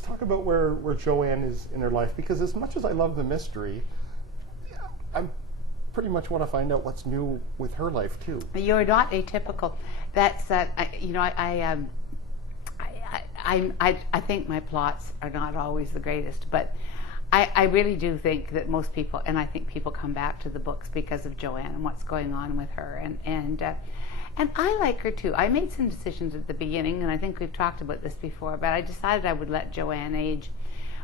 let's talk about where Joanne is in her life, because as much as I love the mystery, I pretty much want to find out what's new with her life too. You're not atypical. That's you know, I think my plots are not always the greatest, but I really do think that most people, and I think people come back to the books because of Joanne and what's going on with her, and I like her too. I made some decisions at the beginning, and I think we've talked about this before, but I decided I would let Joanne age,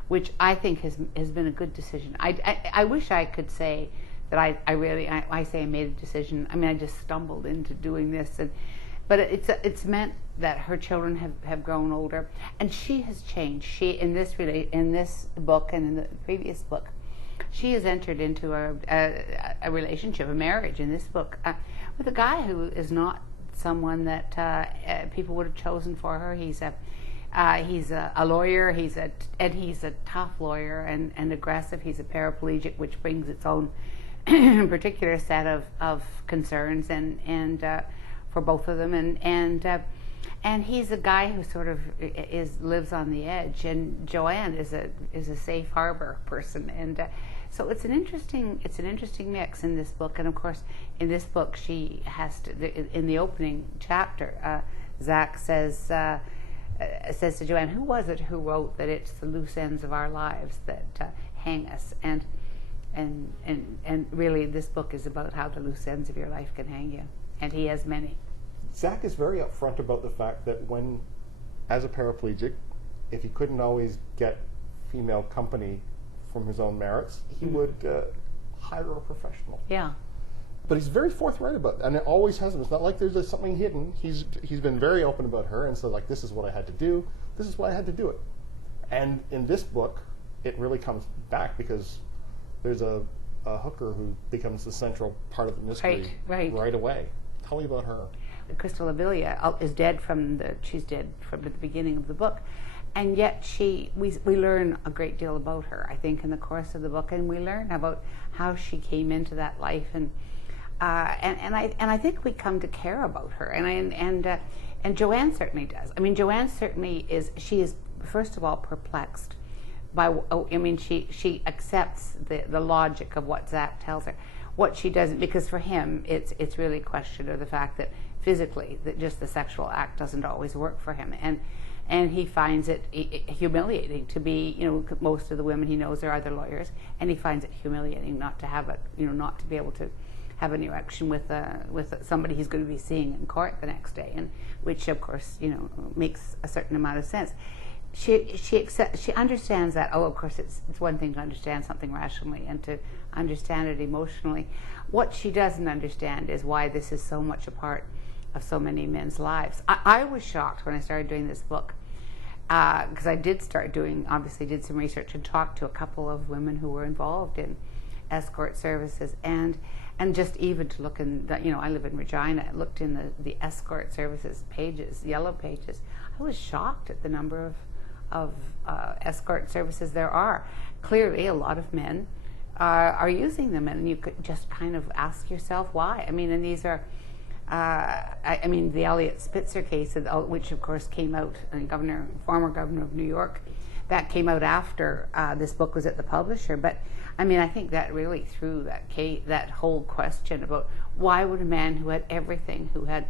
which I think has been a good decision. I wish I could say that I say I made a decision. I mean, I just stumbled into doing this, but it's meant that her children have grown older, and she has changed. She in this book and in the previous book, she has entered into a relationship, a marriage in this book, with a guy who is not someone that people would have chosen for her. He's a lawyer. He's a tough lawyer and aggressive. He's a paraplegic, which brings its own particular set of concerns and for both of them, and he's a guy who sort of lives on the edge, and Joanne is a safe harbor person, and so it's an interesting mix in this book. And of course, in this book, she has to, in the opening chapter, Zach says to Joanne, "Who was it who wrote that it's the loose ends of our lives that hang us?" And really, this book is about how the loose ends of your life can hang you, and he has many. Zach is very upfront about the fact that when, as a paraplegic, if he couldn't always get female company from his own merits, he would hire a professional. Yeah. But he's very forthright about it, and it always has been. It's not like there's something hidden. He's been very open about her, and so like, this is what I had to do. This is why I had to do it. And in this book, it really comes back because there's a hooker who becomes the central part of the mystery right away. Tell me about her. Crystal Avilia is dead she's dead from the beginning of the book, and yet we learn a great deal about her, I think, in the course of the book, and we learn about how she came into that life, and I think we come to care about her, and Joanne certainly does. I mean, Joanne certainly is. She is, first of all, perplexed by. I mean, she accepts the logic of what Zach tells her. What she doesn't, because for him, it's really a question of the fact that physically, that just the sexual act doesn't always work for him, and he finds it humiliating to be, most of the women he knows are other lawyers, and he finds it humiliating not to have not to be able to have an erection with somebody he's going to be seeing in court the next day, and which of course makes a certain amount of sense. She understands that. Oh, of course, it's one thing to understand something rationally and to understand it emotionally. What she doesn't understand is why this is so much a part of so many men's lives. I was shocked when I started doing this book, because I did some research and talked to a couple of women who were involved in escort services, and just even to look in I live in Regina. I looked in the escort services pages, yellow pages. I was shocked at the number of escort services there are. Clearly, a lot of men are using them, and you could just kind of ask yourself why. I mean, and these are, the Elliot Spitzer case, which of course came out, former governor of New York, that came out after this book was at the publisher. But I mean, I think that really threw that whole question about why would a man who had everything, who had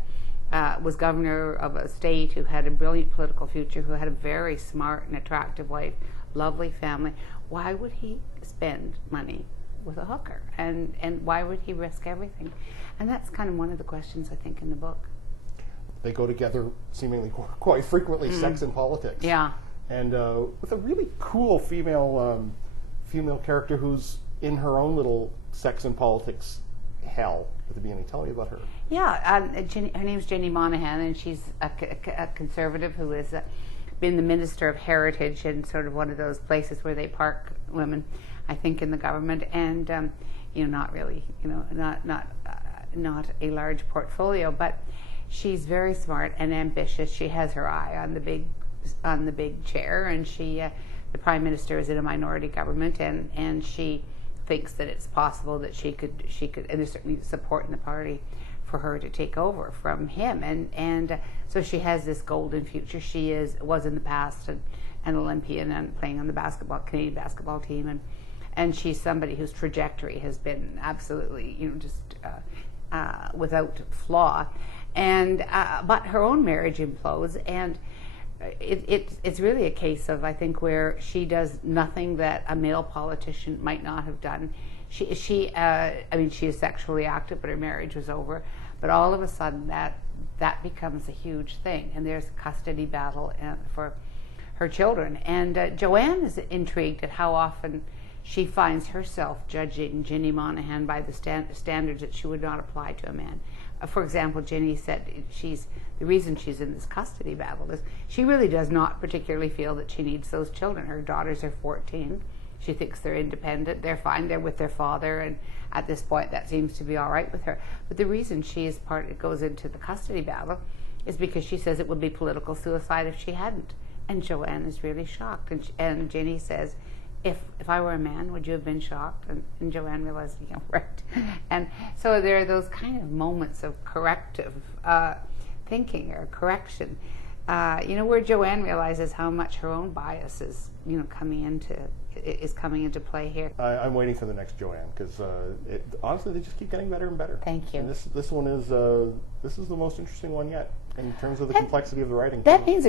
was governor of a state, who had a brilliant political future, who had a very smart and attractive wife, lovely family, why would he spend money with a hooker? And why would he risk everything? And that's kind of one of the questions, I think, in the book. They go together seemingly quite frequently, sex and politics. Yeah. And with a really cool female character who's in her own little sex and politics hell at the beginning. Tell me about her. Yeah, her name's Jenny Monahan, and she's a conservative who has been the Minister of Heritage in sort of one of those places where they park women, I think, in the government, and not really, not a large portfolio, but she's very smart and ambitious. She has her eye on the big chair, and the Prime Minister is in a minority government, and she thinks that it's possible that she could, and there's certainly support in the party for her to take over from him, and so she has this golden future. She was in the past an Olympian and playing on the Canadian basketball team, and she's somebody whose trajectory has been absolutely, just without flaw, and but her own marriage implodes, and it's really a case of, I think, where she does nothing that a male politician might not have done. She is sexually active, but her marriage was over. But all of a sudden, that becomes a huge thing, and there's a custody battle for her children. And Joanne is intrigued at how often she finds herself judging Ginny Monahan by the standards that she would not apply to a man. For example, Ginny said the reason she's in this custody battle is she really does not particularly feel that she needs those children. Her daughters are 14. She thinks they're independent. They're fine. They're with their father, and at this point, that seems to be all right with her. But the reason goes into the custody battle is because she says it would be political suicide if she hadn't. And Joanne is really shocked. And Ginny says, if I were a man, would you have been shocked? And Joanne realized, right. And so there are those kind of moments of corrective thinking or correction, where Joanne realizes how much her own bias is, coming into play here. I'm waiting for the next Joanne, because honestly, they just keep getting better and better. Thank you. And this one is the most interesting one yet in terms of the complexity of the writing. That means